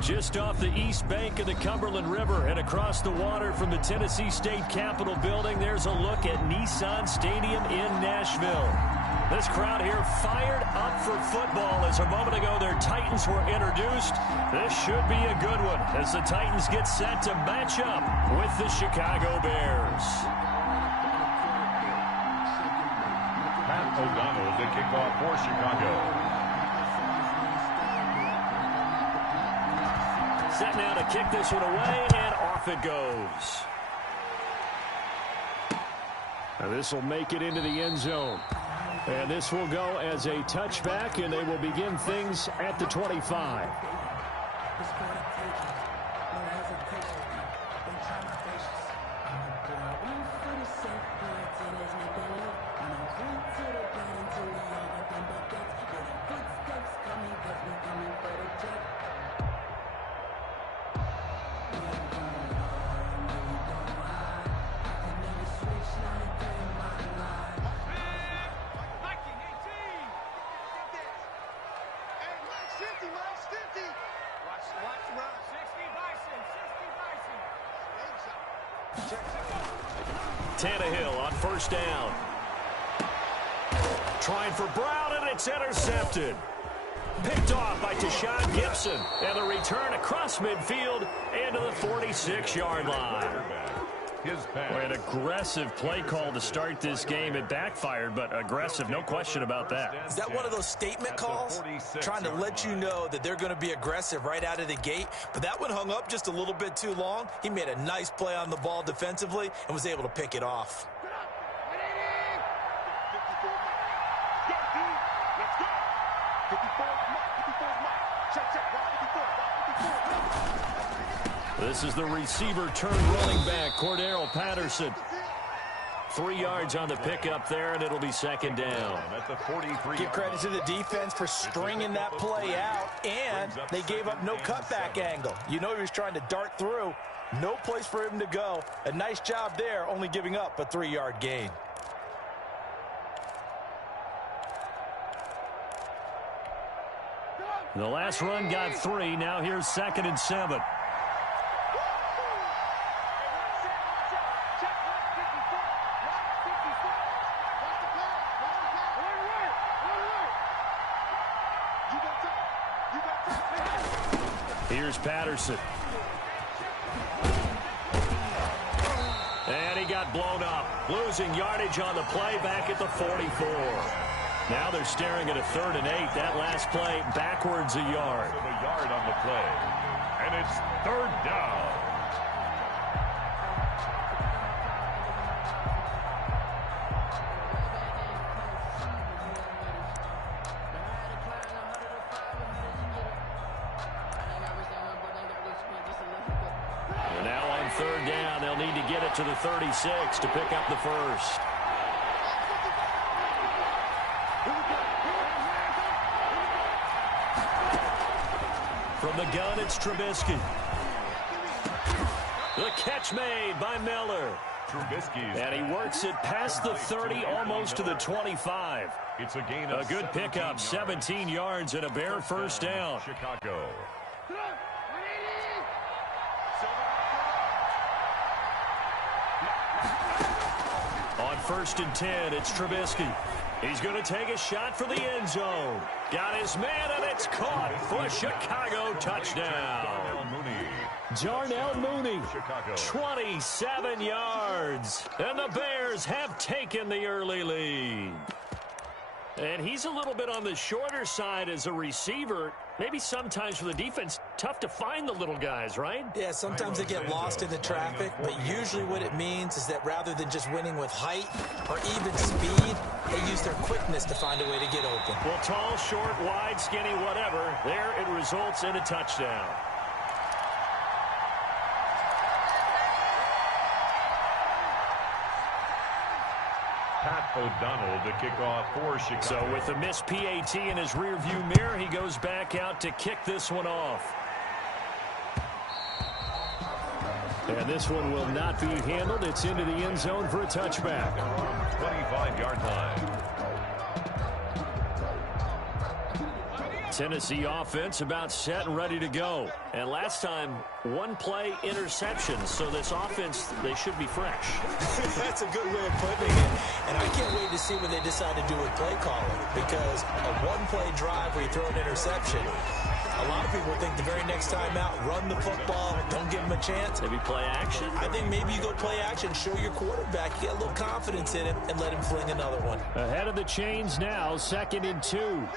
Just off the east bank of the Cumberland River and across the water from the Tennessee State Capitol building, there's a look at Nissan Stadium in Nashville. This crowd here fired up for football as a moment ago their Titans were introduced. This should be a good one as the Titans get set to match up with the Chicago Bears. Pat O'Donnell to kick off for Chicago. Set now to kick this one away, and off it goes. Now this will make it into the end zone. And this will go as a touchback, and they will begin things at the 25. Tannehill on first down. Trying for Brown, and it's intercepted. Picked off by Tashawn Gibson. And the return across midfield and to the 46-yard line. An aggressive play call to start this game. It backfired, but aggressive, no question about that. Is that one of those statement calls? Trying to let you know that they're going to be aggressive right out of the gate. But that one hung up just a little bit too long. He made a nice play on the ball defensively and was able to pick it off. This is the receiver turned running back, Cordero Patterson. 3 yards on the pickup there, and it'll be second down. At the 43. Give credit to the defense for stringing that play out, and they gave up no cutback angle. You know he was trying to dart through. No place for him to go. A nice job there, only giving up a 3-yard gain. The last run got 3. Now here's 2nd and 7. Here's Patterson. And he got blown up. Losing yardage on the play back at the 44. Now they're staring at a 3rd and 8. That last play backwards a yard. A yard on the play. And it's 3rd down. And now on 3rd down, they'll need to get it to the 36 to pick up the first. From the gun, it's Trubisky. The catch made by Miller. And he works it past the 30, almost to the 25. It's a gain of a good pickup, 17 yards and a Bear first down. Chicago. On 1st and 10, it's Trubisky. He's going to take a shot for the end zone. Got his man, and it's caught for a Chicago touchdown. Jarnell Mooney, 27 yards. And the Bears have taken the early lead. And he's a little bit on the shorter side as a receiver. Maybe sometimes for the defense, tough to find the little guys, right? Yeah, sometimes they get lost in the traffic, but usually what it means is that rather than just winning with height or even speed, they use their quickness to find a way to get open. Well, tall, short, wide, skinny, whatever, there it results in a touchdown. Pat O'Donnell to kick off for Chicago. So with a missed PAT in his rearview mirror, he goes back out to kick this one off. And this one will not be handled. It's into the end zone for a touchback. 25-yard line. Tennessee offense about set and ready to go. And last time, one play interception. So this offense, they should be fresh. That's a good way of putting it. And I can't wait to see what they decide to do with play calling. Because a one-play drive where you throw an interception, a lot of people think the very next time out, run the football, don't give them a chance. Maybe play action? I think maybe you go play action, show your quarterback, get a little confidence in him, and let him fling another one. Ahead of the chains now, 2nd and 2.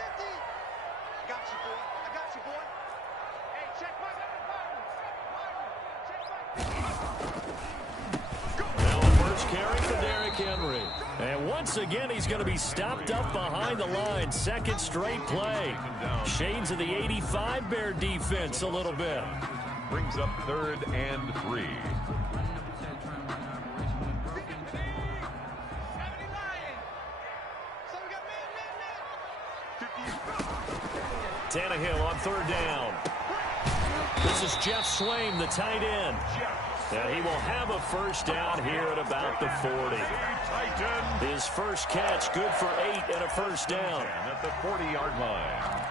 Now the first carry for Derrick Henry. And once again, he's going to be stopped up behind the line. 2nd straight play. Shades of the 85 Bear defense a little bit. Brings up 3rd and 3. Tannehill on 3rd down. This is Jeff Swaim, the tight end. And he will have a first down here at about the 40. His first catch, good for 8 and a first down. At the 40-yard line.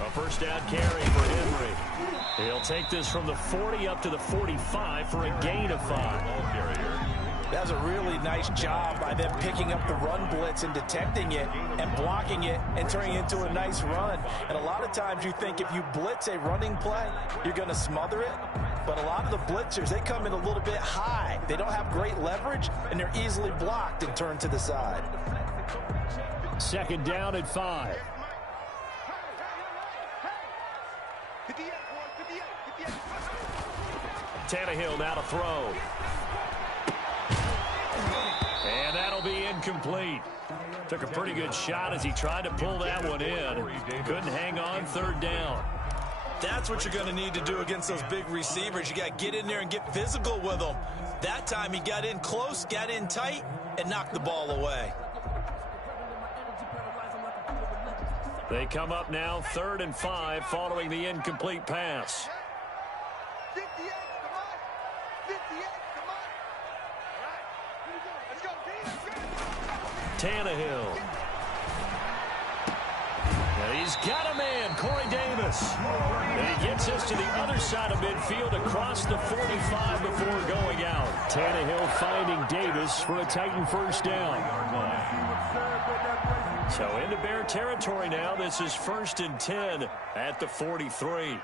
A first down carry for Henry. He'll take this from the 40 up to the 45 for a gain of 5. That was a really nice job by them picking up the run blitz and detecting it and blocking it and turning it into a nice run. And a lot of times you think if you blitz a running play, you're going to smother it. But a lot of the blitzers, they come in a little bit high. They don't have great leverage, and they're easily blocked and turned to the side. 2nd down at 5. Tannehill now to throw. And that'll be incomplete. Took a pretty good shot as he tried to pull that one in. Couldn't hang on 3rd down. That's what you're going to need to do against those big receivers. You got to get in there and get physical with them. That time he got in close, got in tight, and knocked the ball away. They come up now 3rd and 5 following the incomplete pass. Tannehill. And he's got a man, Corey Davis. And he gets us to the other side of midfield across the 45 before going out. Tannehill finding Davis for a Titan first down. So into Bear territory now. This is 1st and 10 at the 43.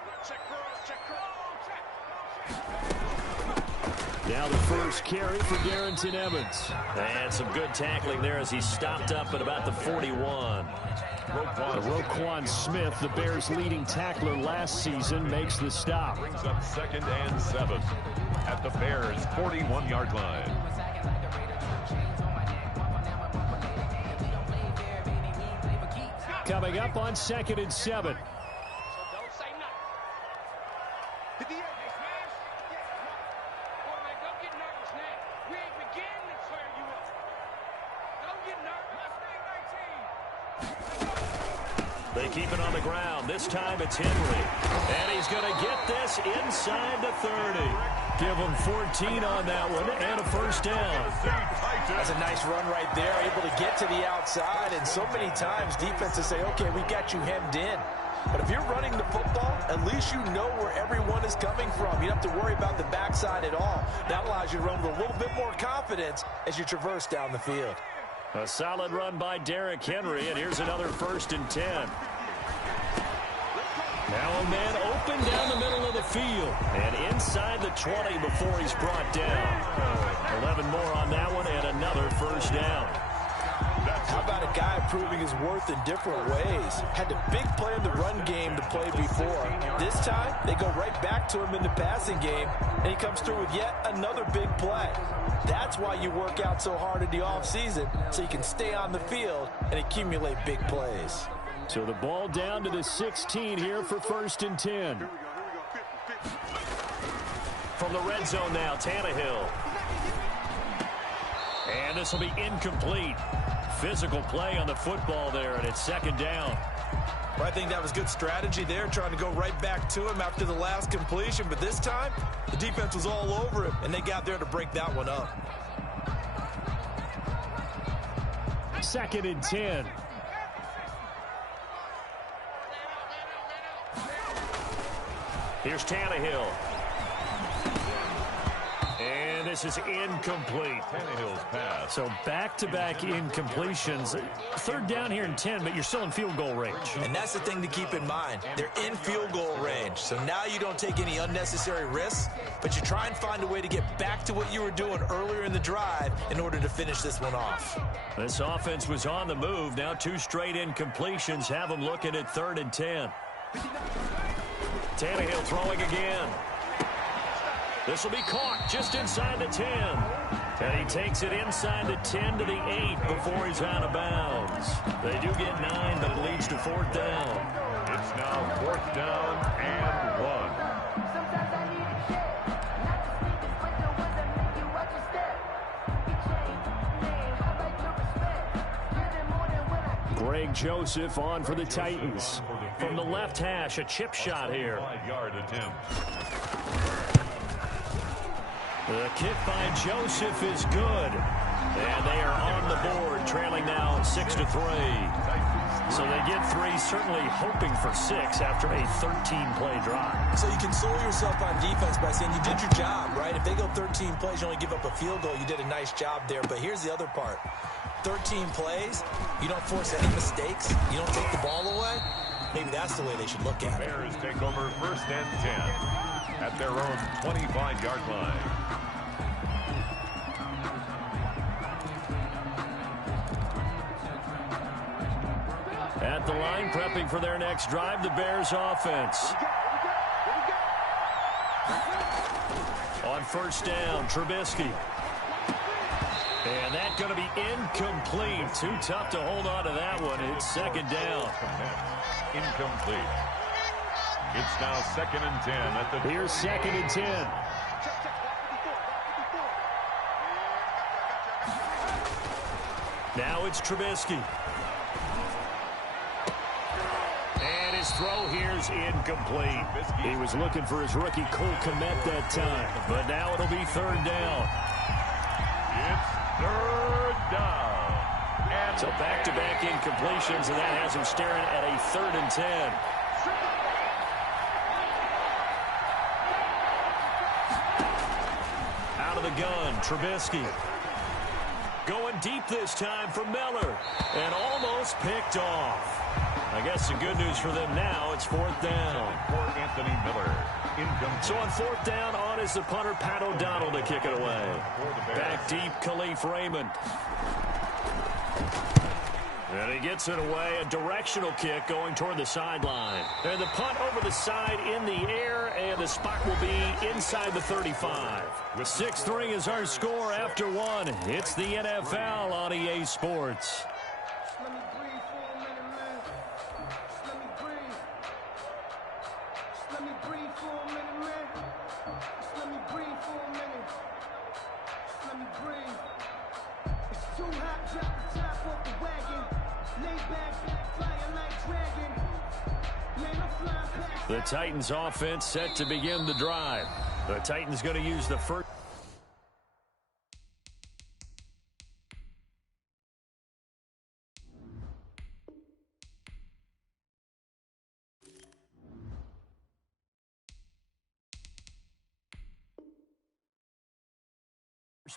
Now the first carry for Darrington Evans. And some good tackling there as he stopped up at about the 41. Roquan Smith, the Bears' leading tackler last season, makes the stop. Brings up 2nd and 7 at the Bears' 41-yard line. Coming up on 2nd and 7. They keep it on the ground. This time it's Henry. And he's going to get this inside the 30. Give him 14 on that one and a first down. That's a nice run right there, able to get to the outside. And so many times defenses say, okay, we got you hemmed in. But if you're running the football, at least you know where everyone is coming from. You don't have to worry about the backside at all. That allows you to run with a little bit more confidence as you traverse down the field. A solid run by Derrick Henry, and here's another 1st and 10. Now a man open down the middle of the field and inside the 20 before he's brought down. 11 more on that one and another first down. How about a guy proving his worth in different ways? Had a big play in the run game to play before. This time, they go right back to him in the passing game, and he comes through with yet another big play. That's why you work out so hard in the offseason, so you can stay on the field and accumulate big plays. So the ball down to the 16 here for 1st and 10. From the red zone now, Tannehill. And this will be incomplete. Physical play on the football there, and it's 2nd down. Well, I think that was good strategy there, trying to go right back to him after the last completion. But this time, the defense was all over him, and they got there to break that one up. 2nd and 10. Here's Tannehill. And this is incomplete. Tannehill's pass. So back-to-back incompletions. 3rd down here and 10, but you're still in field goal range. And that's the thing to keep in mind. They're in field goal range. So now you don't take any unnecessary risks, but you try and find a way to get back to what you were doing earlier in the drive in order to finish this one off. This offense was on the move. Now 2 straight incompletions have them looking at 3rd and 10. Tannehill throwing again. This will be caught just inside the 10. And he takes it inside the 10 to the 8 before he's out of bounds. They do get 9, but it leads to 4th down. It's now 4th down and 1. Greg Joseph on for the Titans. From the left hash, a chip shot here. 5-yard attempt. The kick by Joseph is good. And they are on the board, trailing now 6-3. So they get 3, certainly hoping for 6 after a 13-play drive. So you console yourself on defense by saying you did your job, right? If they go 13 plays, you only give up a field goal, you did a nice job there. But here's the other part. 13 plays, you don't force any mistakes, you don't take the ball away. Maybe that's the way they should look at it. Bears take over 1st and 10 at their own 25-yard line. At the line, prepping for their next drive, the Bears offense. On 1st down, Trubisky. And that's going to be incomplete. Too tough to hold on to that one. It's 2nd down. Incomplete. It's now 2nd and 10 at the... Here's 2nd and 10. Now it's Trubisky. And his throw here's incomplete. He was looking for his rookie Cole Kmet that time. But now it'll be 3rd down. It's 3rd down. And so back-to-back incompletions, and that has him staring at a 3rd and 10. Out of the gun, Trubisky. Going deep this time for Miller. And almost picked off. I guess the good news for them now, it's 4th down. For Anthony Miller. Incomplete. So on 4th down, on is the punter, Pat O'Donnell, to kick it away. Back deep, Khalif Raymond. And he gets it away, a directional kick going toward the sideline. And the punt over the side in the air, and the spot will be inside the 35. 6-3 is our score after 1. It's the NFL on EA Sports. The Titans offense set to begin the drive. The Titans going to use the first.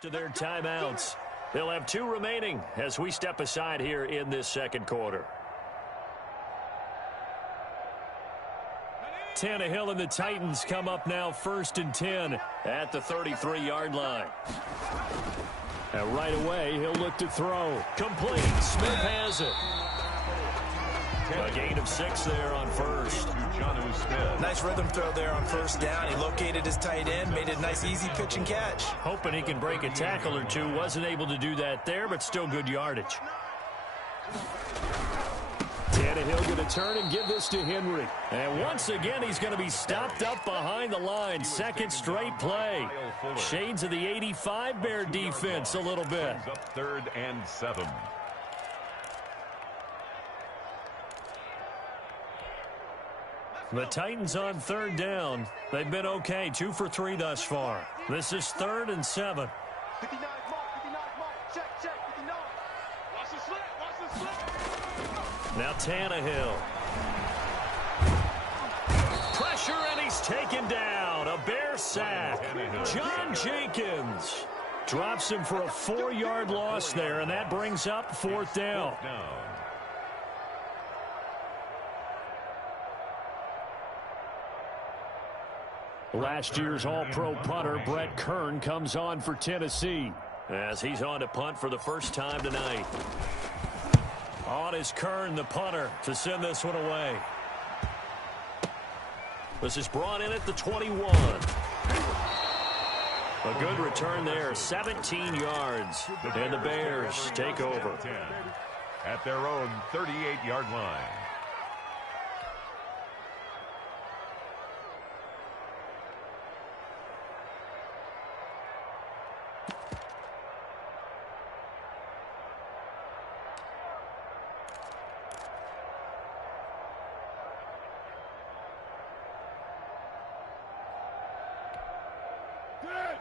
To their timeouts. They'll have 2 remaining as we step aside here in this 2nd quarter. Tannehill and the Titans come up now 1st and 10 at the 33-yard line. And right away, he'll look to throw. Complete. Smith has it. A gain of 6 there on 1st. Nice rhythm throw there on 1st down. He located his tight end, made it a nice easy pitch and catch. Hoping he can break a tackle or 2. Wasn't able to do that there, but still good yardage. Tannehill going to turn and give this to Henry. And once again, he's going to be stopped up behind the line. 2nd straight play. Shades of the 85 Bear defense a little bit. Up 3rd and 7. The Titans on third down. They've been okay, 2 for 3 thus far. This is 3rd and 7. 59, mark, 59, mark, check, 59. Watch the slip. Now Tannehill. Pressure, and he's taken down. A Bear sack. John Jenkins drops him for a 4-yard loss there, and that brings up 4th down. Last year's All-Pro punter Brett Kern comes on for Tennessee as he's on to punt for the first time tonight. On is Kern, the punter, to send this one away. This is brought in at the 21. A good return there, 17 yards. And the Bears take over at their own 38-yard line.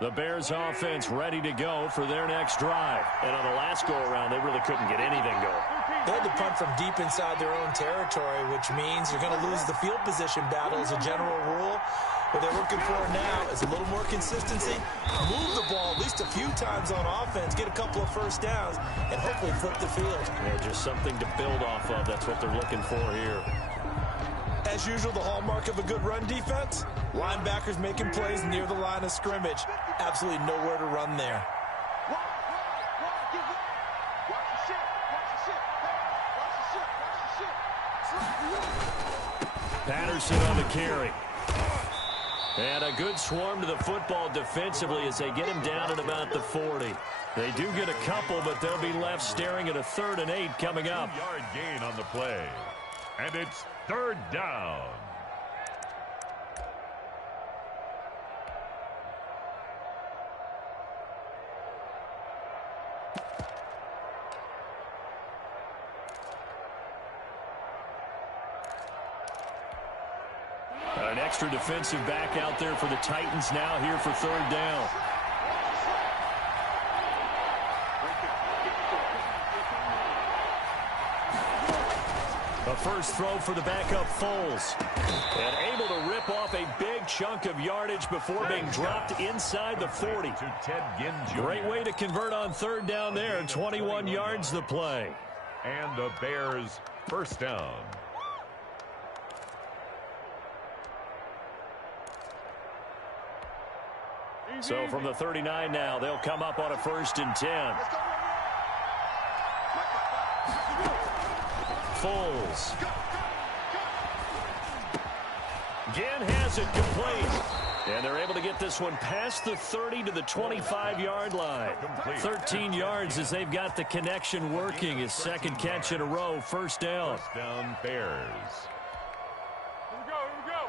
The Bears offense ready to go for their next drive. And on the last go-around, they really couldn't get anything going. They had to punt from deep inside their own territory, which means you're going to lose the field position battle as a general rule. What they're looking for now is a little more consistency, move the ball at least a few times on offense, get a couple of first downs, and hopefully flip the field. Yeah, just something to build off of. That's what they're looking for here. As usual, the hallmark of a good run defense, linebackers making plays near the line of scrimmage. Absolutely nowhere to run there. Patterson on the carry. And a good swarm to the football defensively as they get him down at about the 40. They do get a couple, but they'll be left staring at a 3rd and 8 coming up. 2-yard gain on the play. And it's 3rd down. An extra defensive back out there for the Titans now here for 3rd down. A first throw for the backup Foles. And able to rip off a big chunk of yardage before being dropped inside the 40. Great way to convert on 3rd down there. 21 yards the play. And the Bears first down. So from the 39 now, they'll come up on a 1st and 10. Foles. Again has it complete. And they're able to get this one past the 30 to the 25-yard line. 13 yards as they've got the connection working. His 2nd catch in a row, 1st down. First down, Bears. Here we go.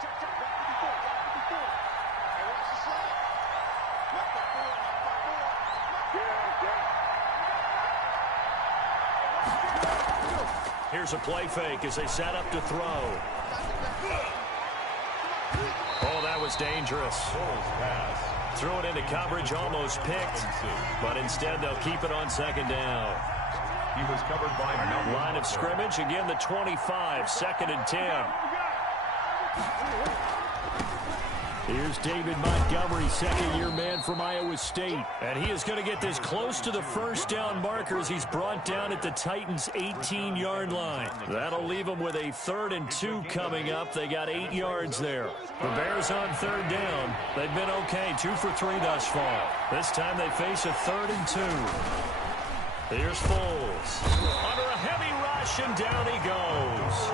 Check, Here's a play fake as they set up to throw. Oh, that was dangerous. Threw it into coverage, almost picked, but instead they'll keep it on 2nd down. He was covered by line of scrimmage, again the 25, 2nd and 10. Here's David Montgomery, 2nd-year man from Iowa State. And he is going to get this close to the 1st down marker as he's brought down at the Titans' 18-yard line. That'll leave them with a 3rd and 2 coming up. They got 8 yards there. The Bears on 3rd down. They've been okay, 2 for 3 thus far. This time they face a 3rd and 2. Here's Foles. Under a heavy rush, and down he goes.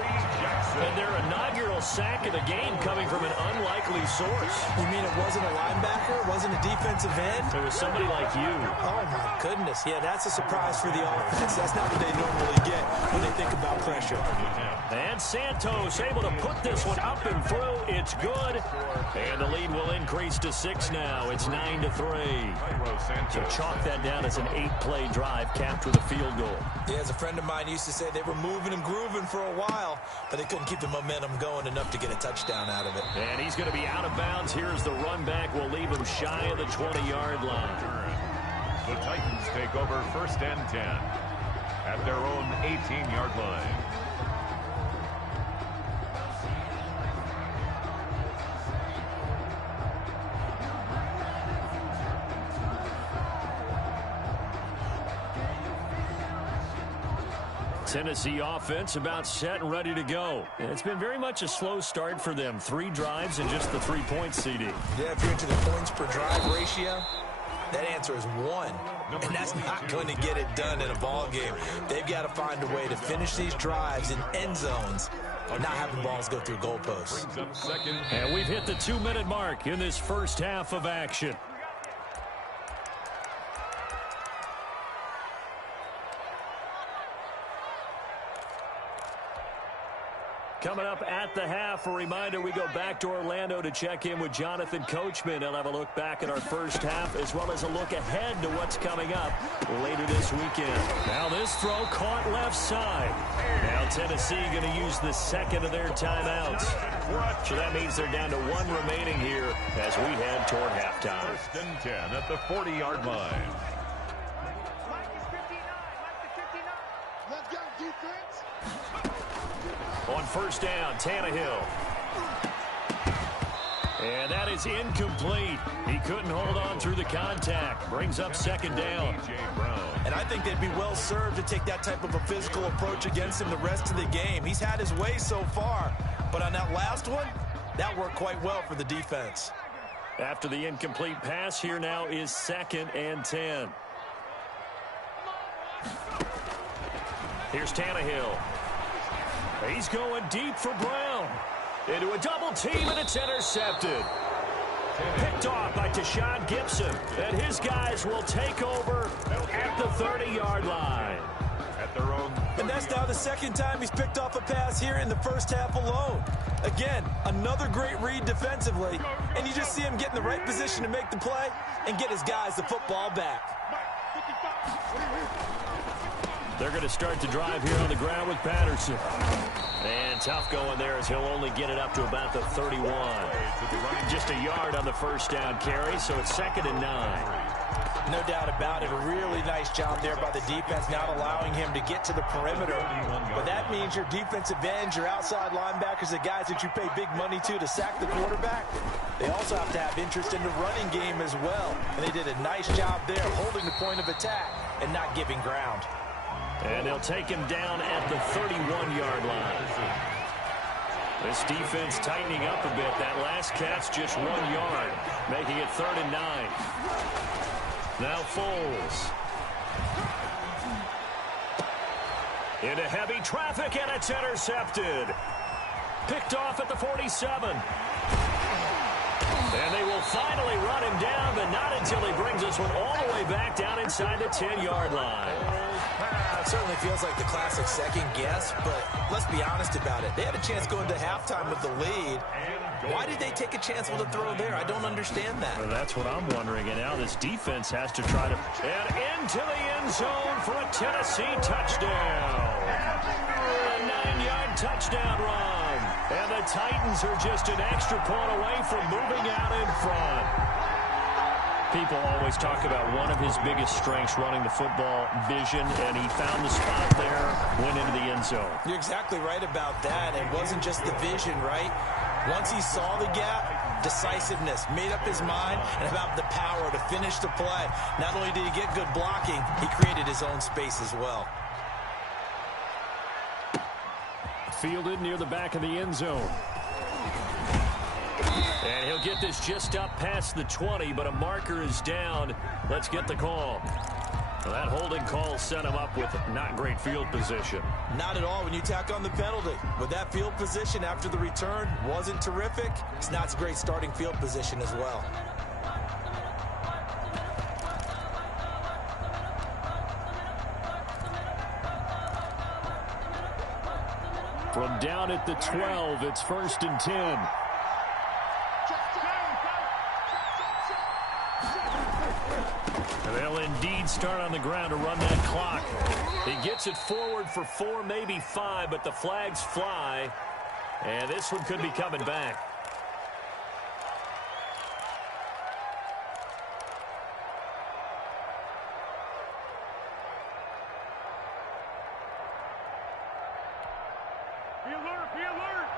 And their inaugural inaugural sack of the game coming from an unlikely source. You mean it wasn't a linebacker? It wasn't a defensive end? It was somebody like you. Oh, my goodness. Yeah, that's a surprise for the offense. That's not what they normally get when they think about pressure. And Santos able to put this one up and through. It's good. And the lead will increase to 6 now. It's 9-3. So chalk that down as an 8-play drive capped with a field goal. Yeah, as a friend of mine used to say, they were moving and grooving for a while, but they couldn't keep the momentum going enough to get a touchdown out of it. And he's going to be out of bounds. Here's the run back. We'll leave him shy of the 20-yard line. The Titans take over 1st and 10 at their own 18-yard line. Tennessee offense about set and ready to go. And it's been very much a slow start for them. 3 drives and just the 3 points, CD. Yeah, if you're into the points per drive ratio, that answer is 1. And that's not going to get it done in a ball game. They've got to find a way to finish these drives in end zones, not having balls go through goalposts. And we've hit the 2-minute mark in this first half of action. Coming up at the half, a reminder, we go back to Orlando to check in with Jonathan Coachman. He'll have a look back at our first half as well as a look ahead to what's coming up later this weekend. Now this throw caught left side. Now Tennessee going to use the second of their timeouts. So that means they're down to 1 remaining here as we head toward halftime. 1st and 10 at the 40-yard line. Let's go, defense. On 1st down, Tannehill. And that is incomplete. He couldn't hold on through the contact. Brings up 2nd down. And I think they'd be well served to take that type of a physical approach against him the rest of the game. He's had his way so far. But on that last one, that worked quite well for the defense. After the incomplete pass, here now is 2nd and 10. Here's Tannehill. He's going deep for Brown. Into a double team, and it's intercepted. Picked off by Tashawn Gibson. And his guys will take over at the 30-yard line. At their own. And that's now the 2nd time he's picked off a pass here in the first half alone. Again, another great read defensively. And you just see him get in the right position to make the play and get his guys the football back. They're going to start the drive here on the ground with Patterson. And tough going there as he'll only get it up to about the 31. Just a yard on the 1st down carry, so it's 2nd and 9. No doubt about it. A really nice job there by the defense, not allowing him to get to the perimeter. But that means your defensive ends, your outside linebackers, the guys that you pay big money to sack the quarterback, they also have to have interest in the running game as well. And they did a nice job there holding the point of attack and not giving ground. And they'll take him down at the 31-yard line. This defense tightening up a bit. That last catch just 1 yard, making it 3rd and 9. Now Foles. Into heavy traffic, and it's intercepted. Picked off at the 47. And they will finally run him down, but not until he brings this one all the way back down inside the 10-yard line. It certainly feels like the classic second guess, but let's be honest about it. They had a chance going to halftime with the lead. Why did they take a chance with a throw there? I don't understand that. Well, that's what I'm wondering. And now this defense has to try to... And into the end zone for a Tennessee touchdown. A 9-yard touchdown run. And the Titans are just an extra point away from moving out in front. People always talk about one of his biggest strengths running the football, vision, and he found the spot there, went into the end zone. You're exactly right about that. It wasn't just the vision, right? Once he saw the gap, decisiveness, made up his mind, and about the power to finish the play. Not only did he get good blocking, he created his own space as well. Fielded near the back of the end zone. And he'll get this just up past the 20, but a marker is down. Let's get the call. Well, that holding call set him up with not great field position. Not at all when you tack on the penalty. With that field position after the return wasn't terrific, it's not a great starting field position as well. From down at the 12, it's 1st and 10. They'll indeed start on the ground to run that clock. He gets it forward for 4, maybe 5, but the flags fly. And this one could be coming back. Be alert, be alert.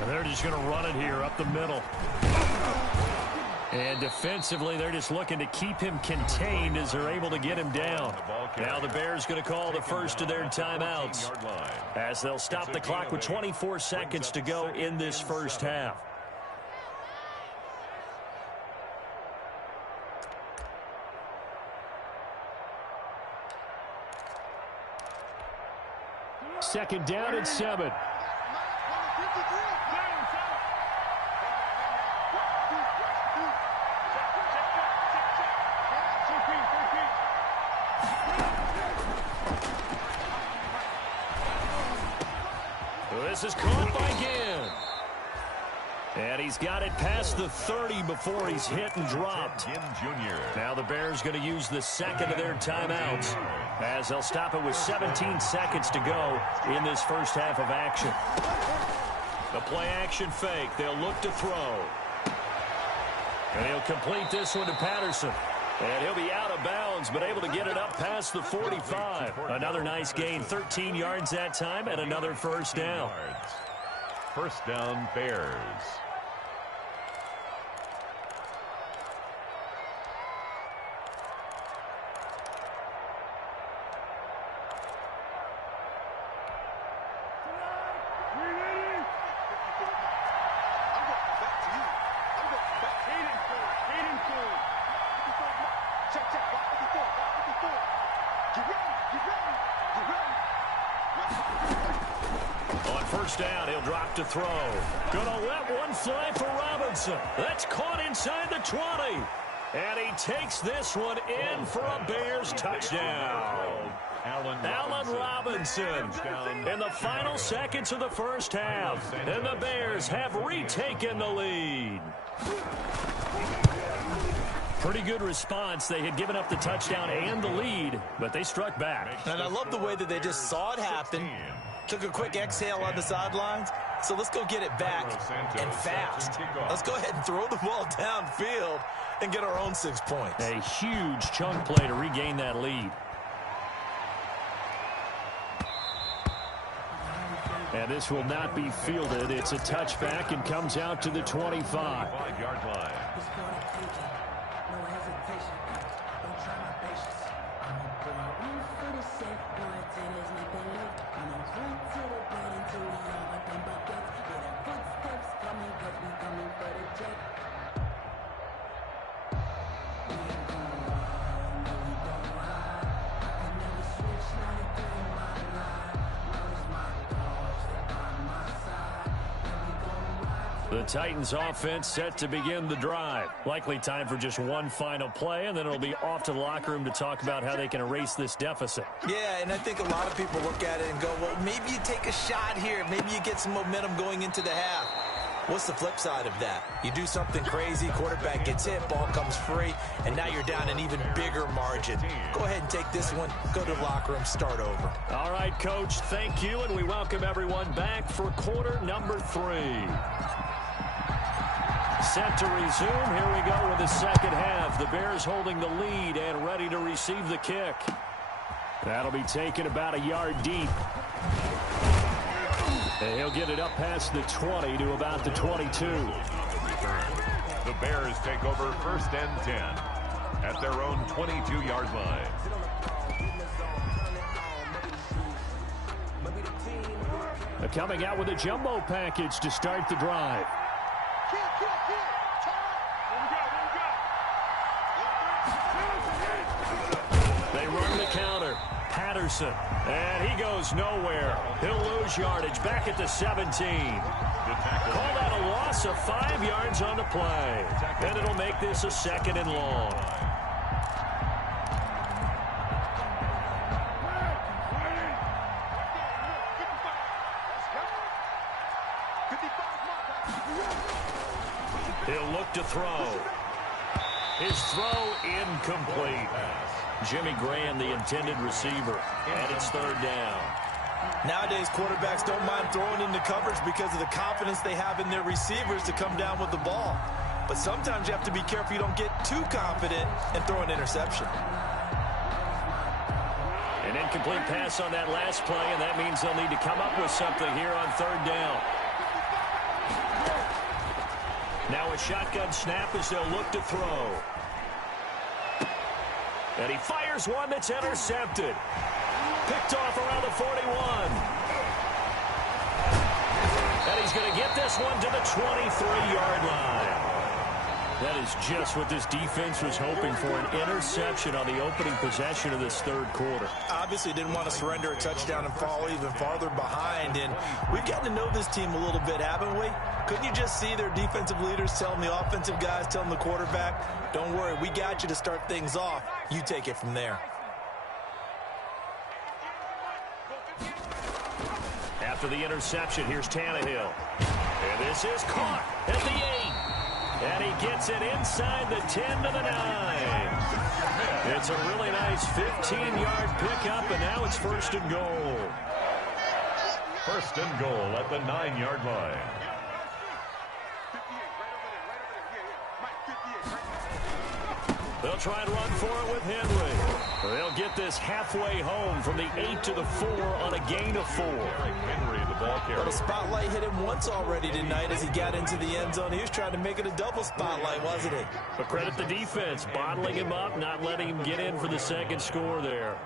And they're just going to run it here up the middle. And defensively, they're just looking to keep him contained as they're able to get him down. Now the Bears going to call the first of their timeouts as they'll stop the clock with 24 seconds to go in this first half. Second down and 7. This is caught by Ginn. And he's got it past the 30 before he's hit and dropped. Now the Bears going to use the second of their timeouts as they'll stop it with 17 seconds to go in this first half of action. The play action fake. They'll look to throw. And he'll complete this one to Patterson. And he'll be out of bounds, but able to get it up past the 45. Another nice gain, 13 yards that time, and another first down. First down, Bears. Down, he'll drop to throw. Gonna let one fly for Robinson. That's caught inside the 20. And he takes this one in for a Bears touchdown. Allen Robinson in the final seconds of the first half. And the Bears have retaken the lead. Pretty good response. They had given up the touchdown and the lead, but they struck back. And I love the way that they just saw it happen. Took a quick exhale on the sidelines. So let's go get it back and fast. Let's go ahead and throw the ball downfield and get our own 6 points. A huge chunk play to regain that lead. And this will not be fielded. It's a touchback and comes out to the 25. 5-yard line. The Titans offense set to begin the drive. Likely time for just one final play, and then it'll be off to the locker room to talk about how they can erase this deficit. Yeah, and I think a lot of people look at it and go, well, maybe you take a shot here. Maybe you get some momentum going into the half. What's the flip side of that? You do something crazy, quarterback gets hit, ball comes free, and now you're down an even bigger margin. Go ahead and take this one, go to the locker room, start over. All right, Coach, thank you, and we welcome everyone back for quarter number 3. Set to resume. Here we go with the second half. The Bears holding the lead and ready to receive the kick. That'll be taken about a yard deep. And he'll get it up past the 20 to about the 22. The Bears take over first and 10 at their own 22-yard line. Coming out with a jumbo package to start the drive. They run the counter. Patterson. And he goes nowhere. He'll lose yardage back at the 17. Call that a loss of 5 yards on the play. And it'll make this a 2nd and long. He'll look to throw. His throw incomplete. Jimmy Graham, the intended receiver, and it's 3rd down. Nowadays, quarterbacks don't mind throwing into coverage because of the confidence they have in their receivers to come down with the ball. But sometimes you have to be careful you don't get too confident and throw an interception. An incomplete pass on that last play, and that means they'll need to come up with something here on 3rd down. Now a shotgun snap as they'll look to throw. And he fires one that's intercepted. Picked off around the 41. And he's going to get this one to the 23-yard line. That is just what this defense was hoping for, an interception on the opening possession of this 3rd quarter. Obviously didn't want to surrender a touchdown and fall even farther behind. And we've gotten to know this team a little bit, haven't we? Couldn't you just see their defensive leaders telling the offensive guys, telling the quarterback, don't worry, we got you to start things off. You take it from there. After the interception, here's Tannehill. And this is caught at the 8. And he gets it inside the 10 to the 9. It's a really nice 15-yard pickup, and now it's 1st and goal. 1st and goal at the 9-yard line. They'll try and run for it with Henry. They'll get this halfway home from the 8 to the 4 on a gain of 4. Henry, the ball carrier. Well, the spotlight hit him once already tonight as he got into the end zone. He was trying to make it a double spotlight, wasn't he? But credit the defense, bottling him up, not letting him get in for the 2nd score there.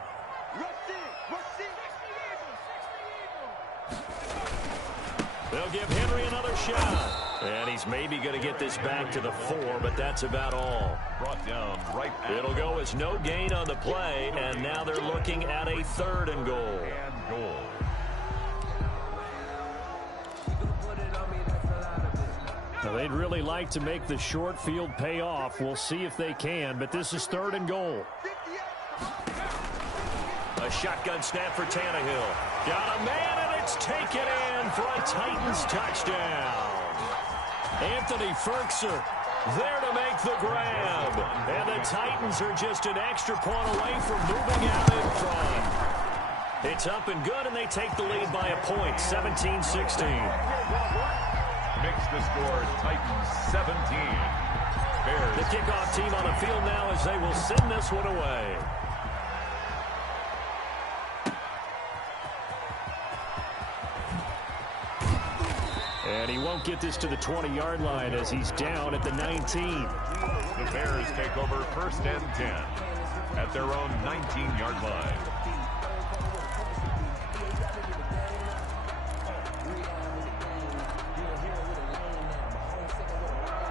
They'll give Henry another shot. And he's maybe going to get this back to the 4, but that's about all. Brought down right. It'll go as no gain on the play, and now they're looking at a 3rd and goal. Now, they'd really like to make the short field pay off. We'll see if they can, but this is 3rd and goal. A shotgun snap for Tannehill. Got a man, and it's taken in for a Titans touchdown. Anthony Ferkser there to make the grab. And the Titans are just an extra point away from moving out in front. It's up and good, and they take the lead by a point, 17-16. Makes the score Titans 17. Bears. The kickoff team on the field now as they will send this one away. And he won't get this to the 20-yard line as he's down at the 19. The Bears take over 1st and 10 at their own 19-yard line.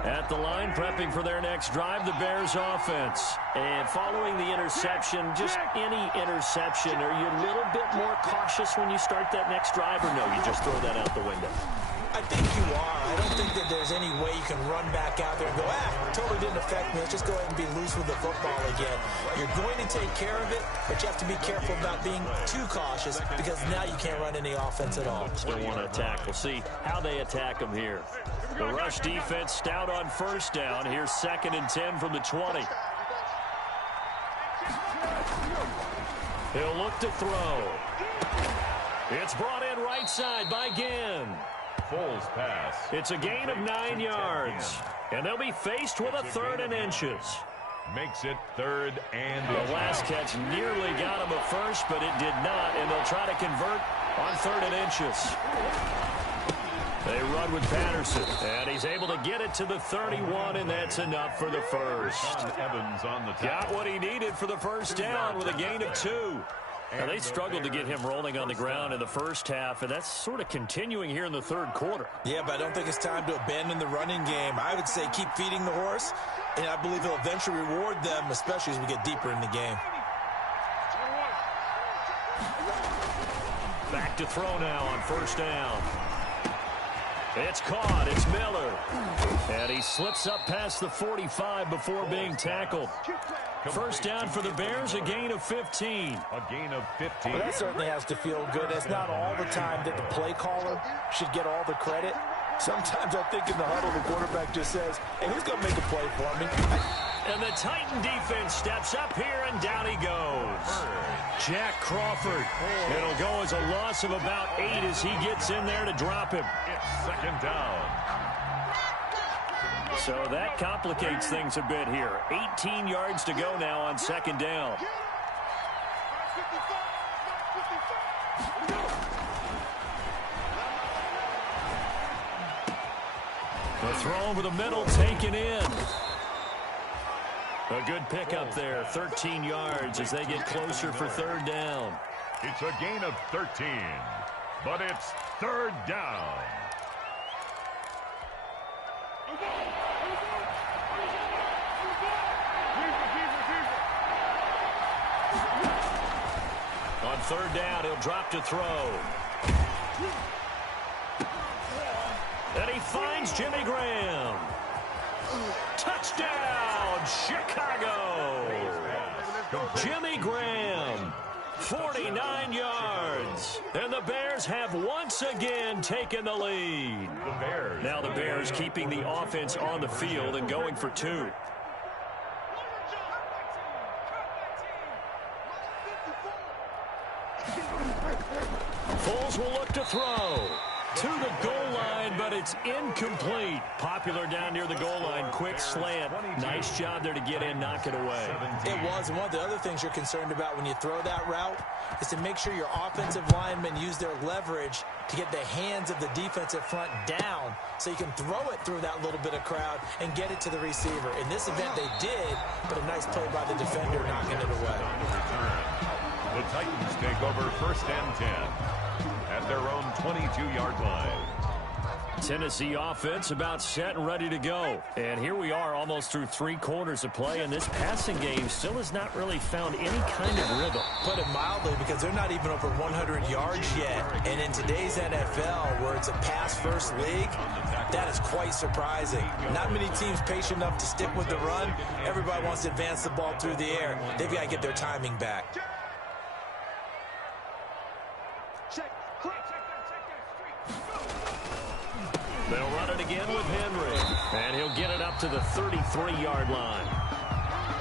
At the line, prepping for their next drive, the Bears offense. And following the interception, just any interception, are you a little bit more cautious when you start that next drive, or no, you just throw that out the window? I think you are. I don't think that there's any way you can run back out there and go, totally didn't affect me. Let's just go ahead and be loose with the football again. You're going to take care of it, but you have to be careful about being too cautious because now you can't run any offense at all. Still want to attack. We'll see how they attack them here. The rush defense stout on 1st down. Here's 2nd and 10 from the 20. He'll look to throw. It's brought in right side by Ginn. Foles pass. It's a gain of 9 yards. And they'll be faced with a 3rd and inches. Makes it 3rd and The last catch nearly got him a first, but it did not. And they'll try to convert on 3rd and inches. They run with Patterson. And he's able to get it to the 31, and that's enough for the first. Evans on the Got what he needed for the 1st down with a gain of 2. Now, they struggled to get him rolling on the ground in the first half, and that's sort of continuing here in the third quarter. Yeah, but I don't think it's time to abandon the running game. I would say keep feeding the horse, and I believe he'll eventually reward them, especially as we get deeper in the game. Back to throw now on first down. It's caught. It's Miller. And he slips up past the 45 before being tackled. First down for the Bears, a gain of 15. A gain of 15. Well, that certainly has to feel good. It's not all the time that the play caller should get all the credit. Sometimes I think in the huddle, the quarterback just says, hey, who's going to make a play for me? And the Titan defense steps up here, and down he goes. Jack Crawford. It'll go as a loss of about 8 as he gets in there to drop him. It's second down. So that complicates things a bit here. 18 yards to go now on second down. The throw over the middle, taken in. A good pickup there, 13 yards as they get closer for third down. It's a gain of 13, but it's third down. On third down, he'll drop to throw. And he finds Jimmy Graham. Touchdown, Chicago! Jimmy Graham, 49 yards. And the Bears have once again taken the lead. Now the Bears keeping the offense on the field and going for 2. Foles will look to throw. To the goal line, but it's incomplete. Popular down near the goal line. Quick slant. Nice job there to get in, knock it away. It was. And one of the other things you're concerned about when you throw that route is to make sure your offensive linemen use their leverage to get the hands of the defensive front down so you can throw it through that little bit of crowd and get it to the receiver. In this event, they did, but a nice play by the defender knocking it away. The Titans take over first and 10 at their own 22-yard line. Tennessee offense about set and ready to go. And here we are almost through 3 quarters of play, and this passing game still has not really found any kind of rhythm. Put it mildly, because they're not even over 100 yards yet. And in today's NFL, where it's a pass-first league, that is quite surprising. Not many teams patient enough to stick with the run. Everybody wants to advance the ball through the air. They've got to get their timing back. They'll run it again with Henry. And he'll get it up to the 33-yard line.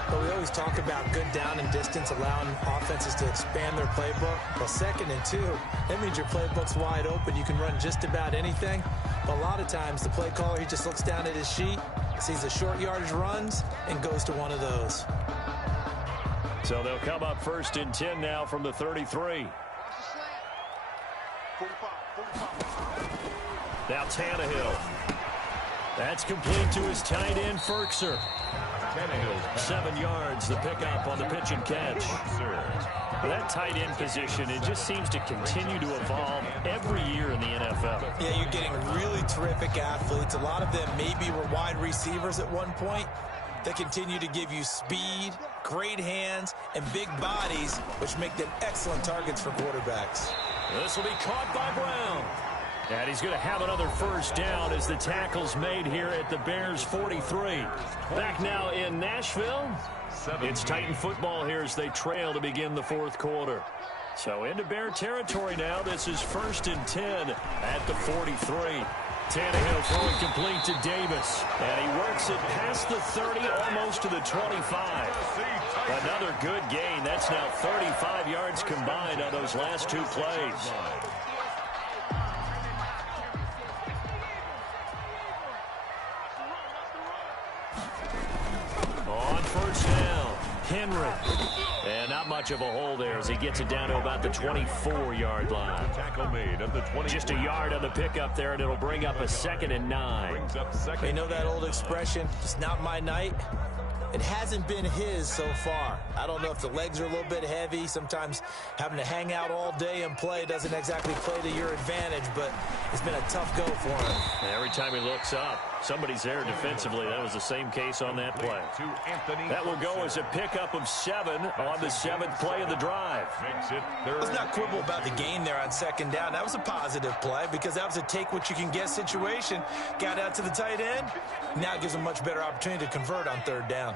But we always talk about good down and distance, allowing offenses to expand their playbook. Well, 2nd and 2, that means your playbook's wide open. You can run just about anything. But a lot of times, the play caller, he just looks down at his sheet, sees the short yardage runs, and goes to one of those. So they'll come up first and 10 now from the 33. Now Tannehill. That's complete to his tight end, Ferkser. 7 yards, the pickup on the pitch and catch. That tight end position, it just seems to continue to evolve every year in the NFL. Yeah, you're getting really terrific athletes. A lot of them maybe were wide receivers at one point. They continue to give you speed, great hands, and big bodies, which make them excellent targets for quarterbacks. This will be caught by Brown. And he's going to have another first down as the tackle's made here at the Bears 43. Back now in Nashville. It's Titan football here as they trail to begin the 4th quarter. So into Bear territory now. This is 1st and 10 at the 43. Tannehill throwing complete to Davis. And he works it past the 30, almost to the 25. Another good gain. That's now 35 yards combined on those last 2 plays. On first down, Henry. And not much of a hole there as he gets it down to about the 24-yard line. Tackle made at the 20. Just a yard on the pickup there, and it'll bring up a 2nd and 9. You know that old expression, it's not my night? It hasn't been his so far. I don't know if the legs are a little bit heavy. Sometimes having to hang out all day and play doesn't exactly play to your advantage, but it's been a tough go for him. Every time he looks up, somebody's there defensively. That was the same case on that play. That will go as a pickup of 7 on the 7th play of the drive. Let's not quibble about the gain there on 2nd down. That was a positive play because that was a take-what-you-can-get situation. Got out to the tight end. Now it gives them a much better opportunity to convert on 3rd down.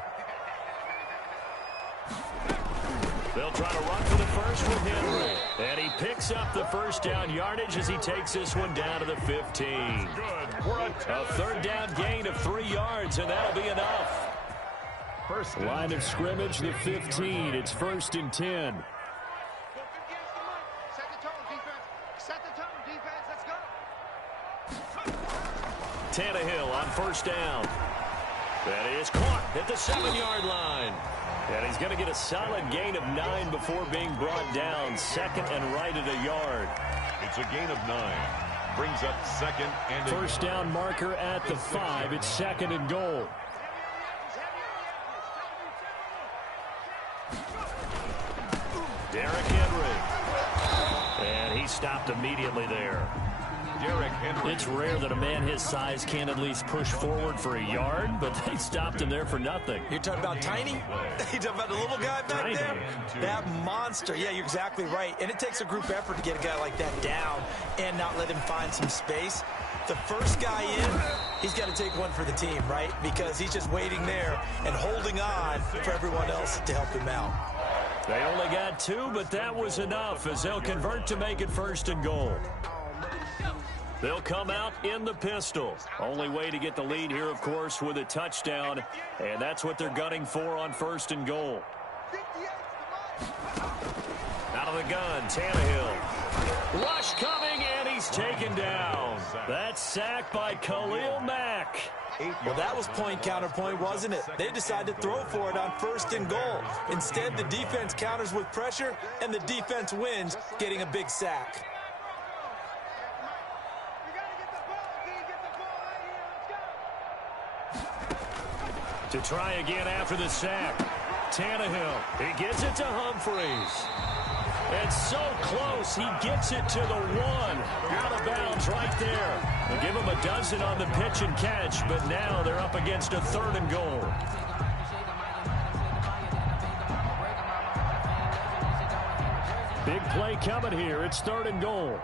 They'll try to run for the first with Henry. And he picks up the 1st down yardage as he takes this one down to the 15. A 3rd down gain of 3 yards, and that'll be enough. Line of scrimmage, the 15. It's 1st and 10. Set the tone, defense. Set the tone, defense. Let's go. Tannehill on 1st down. That is caught at the 7-yard line. And he's going to get a solid gain of 9 before being brought down. 2nd and right at a yard. It's a gain of 9. Brings up 2nd and 1st down marker at the 5. It's 2nd and goal. Derrick Henry. And he stopped immediately there. Derrick Henry. It's rare that a man his size can at least push forward for a yard, but they stopped him there for nothing. You're talking about Tiny? You're talking about the little guy back there? That monster. Yeah, you're exactly right. And it takes a group effort to get a guy like that down and not let him find some space. The first guy in, he's got to take one for the team, right? Because he's just waiting there and holding on for everyone else to help him out. They only got 2, but that was enough as they'll convert to make it 1st and goal. They'll come out in the pistol. Only way to get the lead here, of course, with a touchdown, and that's what they're gunning for on 1st and goal. Out of the gun, Tannehill. Rush coming, and he's taken down. That's sacked by Khalil Mack. Well, that was point counterpoint, wasn't it? They decided to throw for it on 1st and goal. Instead, the defense counters with pressure, and the defense wins, getting a big sack. To try again after the sack. Tannehill, he gets it to Humphreys. It's so close, he gets it to the 1. Out of bounds right there. They give him a dozen on the pitch and catch, but now they're up against a 3rd and goal. Big play coming here. It's 3rd and goal.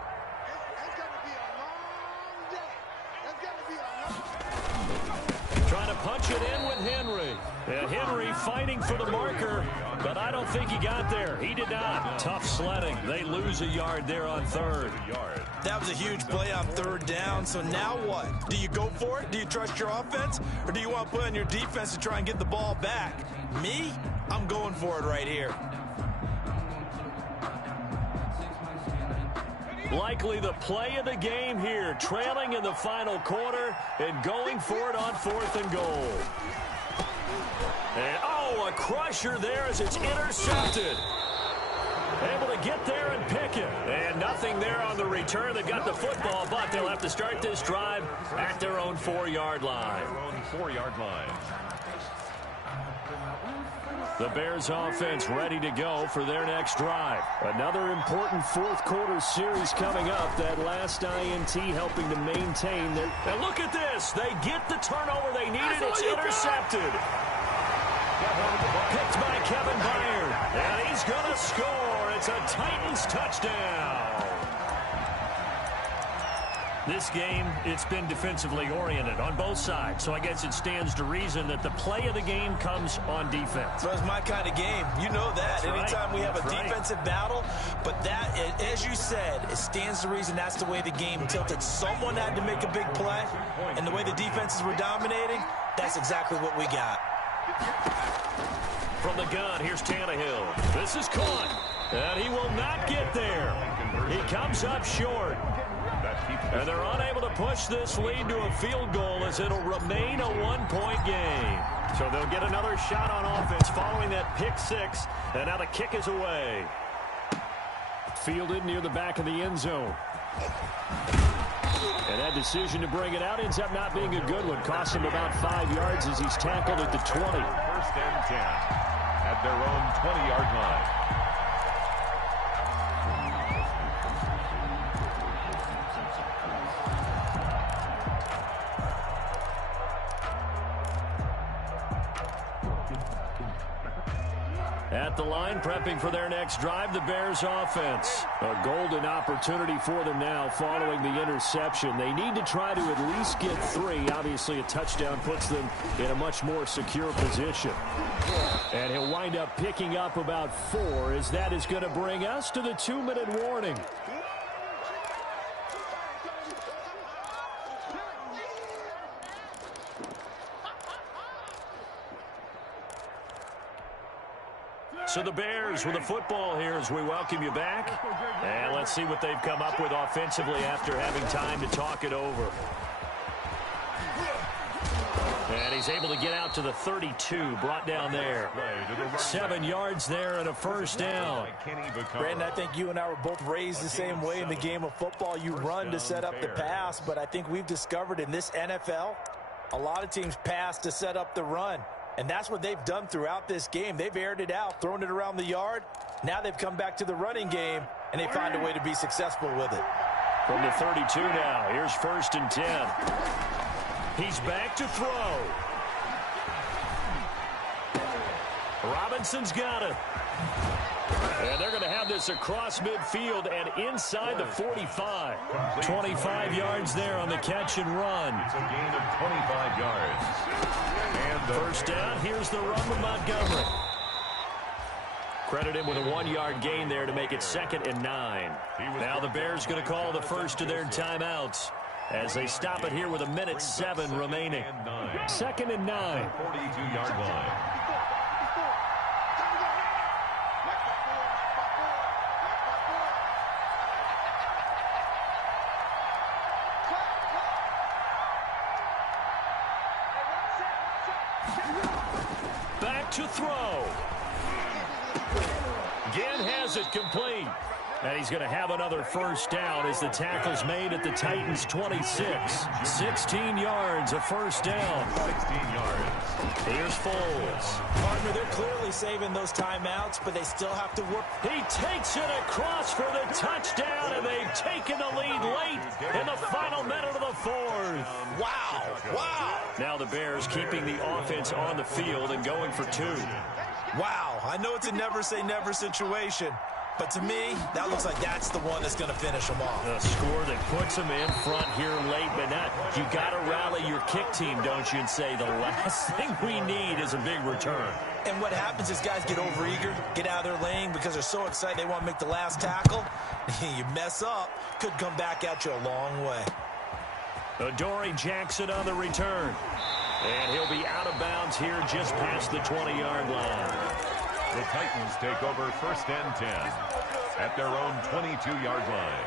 Trying to punch it in with Henry. And Henry fighting for the marker, but I don't think he got there. He did not. Tough sledding. They lose a yard there on 3rd. That was a huge play on 3rd down, so now what? Do you go for it? Do you trust your offense? Or do you want to play on your defense to try and get the ball back? Me? I'm going for it right here. Likely the play of the game here, trailing in the final quarter and going for it on 4th and goal. And, oh, a crusher there as it's intercepted. Able to get there and pick it. And nothing there on the return. They've got the football, but they'll have to start this drive at their own 4-yard line. The Bears offense ready to go for their next drive. Another important 4th quarter series coming up. That last INT helping to maintain their... And look at this. They get the turnover they needed. It's intercepted. Picked by Kevin Byard. And he's going to score. It's a Titans touchdown. This game, it's been defensively oriented on both sides, so I guess it stands to reason that the play of the game comes on defense. Well, it's my kind of game. You know that. That's anytime right. we have a That's defensive battle, but that, as you said, it stands to reason that's the way the game tilted. Someone had to make a big play, and the way the defenses were dominating, that's exactly what we got. From the gun, here's Tannehill. This is caught, and he will not get there. He comes up short. And they're unable to push this lead to a field goal as it'll remain a 1-point game. So they'll get another shot on offense following that pick 6. And now the kick is away. Fielded near the back of the end zone. And that decision to bring it out ends up not being a good one. Cost him about 5 yards as he's tackled at the 20. first and 10 at their own 20-yard line. At the line, prepping for their next drive, the Bears offense. A golden opportunity for them now following the interception. They need to try to at least get 3. Obviously, a touchdown puts them in a much more secure position. And he'll wind up picking up about 4, as that is going to bring us to the 2-minute warning. So the Bears with the football here as we welcome you back. And let's see what they've come up with offensively after having time to talk it over. And he's able to get out to the 32, brought down there. 7 yards there and a first down. Brandon, I think you and I were both raised the same way in the game of football. You run to set up the pass, but I think we've discovered in this NFL, a lot of teams pass to set up the run. And that's what they've done throughout this game. They've aired it out, thrown it around the yard. Now they've come back to the running game, and they find a way to be successful with it. From the 32 now, here's first and 10. He's back to throw. Robinson's got it. And they're going to have this across midfield and inside the 45. 25 yards there on the catch and run. It's a gain of 25 yards. And first down, here's the run with Montgomery. Credit him with a 1-yard gain there to make it 2nd and 9. Now the Bears going to call the first of their timeouts as they stop it here with 1:07 remaining. 2nd and 9. 42-yard line. Back to throw. Again has it complete. And he's going to have another first down as the tackle's made at the Titans' 26. 16 yards, a first down. 16 yards. Here's Foles. Partner, they're clearly saving those timeouts, but they still have to work. He takes it across for the touchdown, and they've taken the lead late in the final minute of the 4th. Wow, wow. Now the Bears keeping the offense on the field and going for 2. Wow, I know it's a never-say-never situation, but to me, that looks like that's the one that's going to finish them off. A score that puts them in front here late, but not. You got to rally your kick team, don't you, and say the last thing we need is a big return. And what happens is guys get overeager, get out of their lane because they're so excited they want to make the last tackle. You mess up, could come back at you a long way. Adoree Jackson on the return. And he'll be out of bounds here just past the 20-yard line. The Titans take over first and 10 at their own 22-yard line.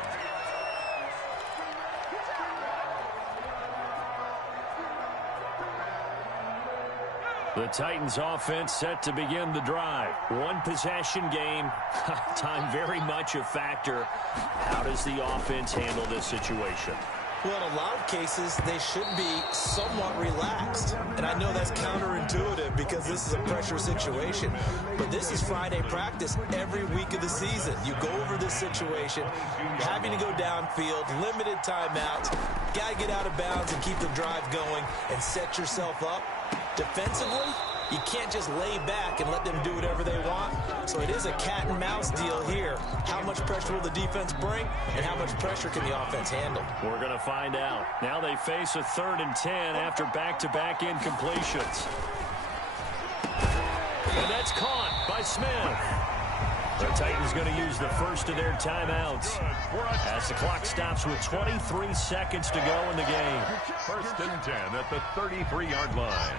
The Titans offense set to begin the drive. One possession game. Time very much a factor. How does the offense handle this situation? Well, in a lot of cases, they should be somewhat relaxed. And I know that's counterintuitive because this is a pressure situation. But this is Friday practice every week of the season. You go over this situation, having to go downfield, limited timeouts, got to get out of bounds and keep the drive going and set yourself up. Defensively, you can't just lay back and let them do whatever they want. So it is a cat and mouse deal here. How much pressure will the defense bring, and how much pressure can the offense handle? We're going to find out. Now they face a 3rd and 10 after back-to-back incompletions. And that's caught by Smith. The Titans going to use the first of their timeouts as the clock stops with 23 seconds to go in the game. First and 10 at the 33-yard line.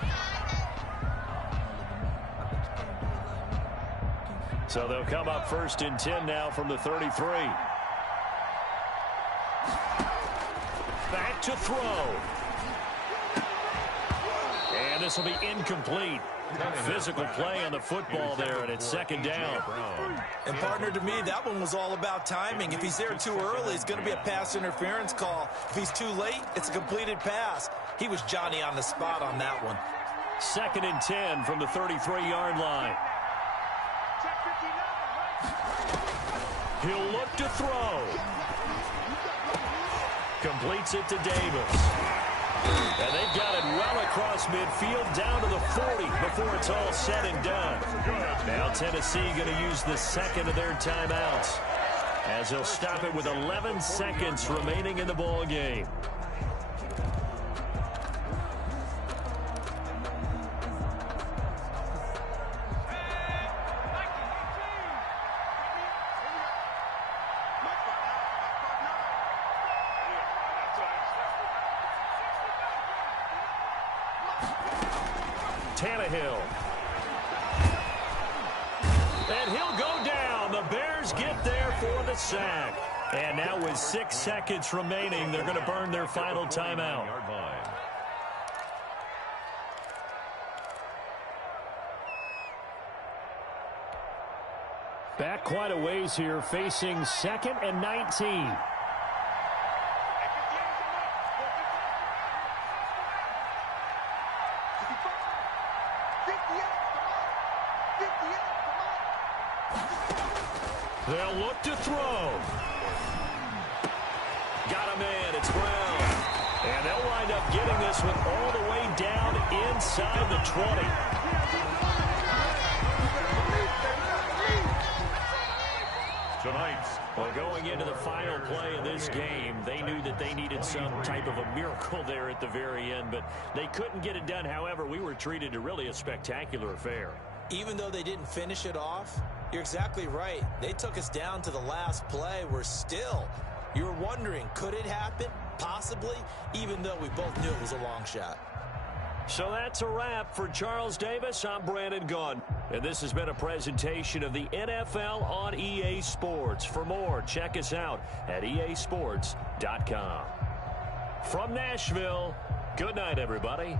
So they'll come up first and 10 now from the 33. Back to throw. And this will be incomplete. Physical play on the football there, and it's 2nd down. And partner, to me, that one was all about timing. If he's there too early, it's going to be a pass interference call. If he's too late, it's a completed pass. He was Johnny on the spot on that one. 2nd and 10 from the 33-yard line. He'll look to throw. Completes it to Davis. And they've got it well across midfield down to the 40 before it's all said and done. Now Tennessee going to use the second of their timeouts as they'll stop it with 11 seconds remaining in the ball game. Tannehill. And he'll go down. The Bears get there for the sack. And now with 6 seconds remaining, they're going to burn their final timeout. Back quite a ways here, facing 2nd and 19. They'll look to throw. Got a man. It's Brown. And they'll wind up getting this one all the way down inside the 20. Well, going into the final play of this game, they knew that they needed some type of a miracle there at the very end, but they couldn't get it done. However, we were treated to really a spectacular affair. Even though they didn't finish it off, you're exactly right. They took us down to the last play. You're wondering, could it happen? Possibly, even though we both knew it was a long shot. So that's a wrap for Charles Davis. I'm Brandon Gunn. And this has been a presentation of the NFL on EA Sports. For more, check us out at easports.com. From Nashville, good night, everybody.